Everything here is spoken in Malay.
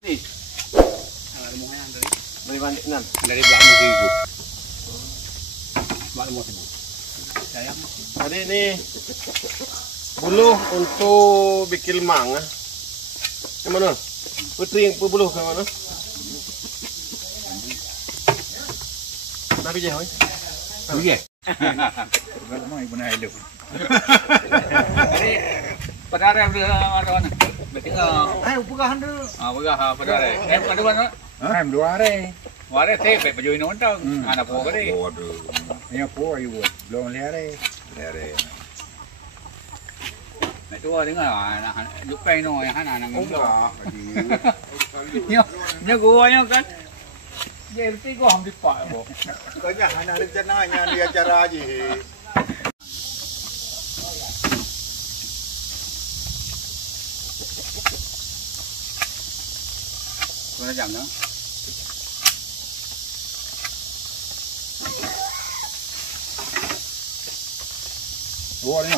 Nih. Ada mau yang dari mana nan? Dari belakang itu. Mana mau sini? Sayang. Tadi ini buluh untuk bikin lemang. Yang mana? Putri yang buluh ke mana? Tapi je, oi. Iya. Kalau mau ibu nak elok. Ini pada ada mana? Betul. Upugahan dulu. Pegah pada ada. Ada mana? Dua hari. Wara teh baju ini ontang. Anak pogo deh. Waduh. Ini apa ibu? Belum lihat deh. Nah itu ada nggak anak lupa no yang anak Enggak. Nya gua kan. Jadi gua hampir pak bo. Kayaknya anak rencananya di acara aja. Mana jam no? Dua ni.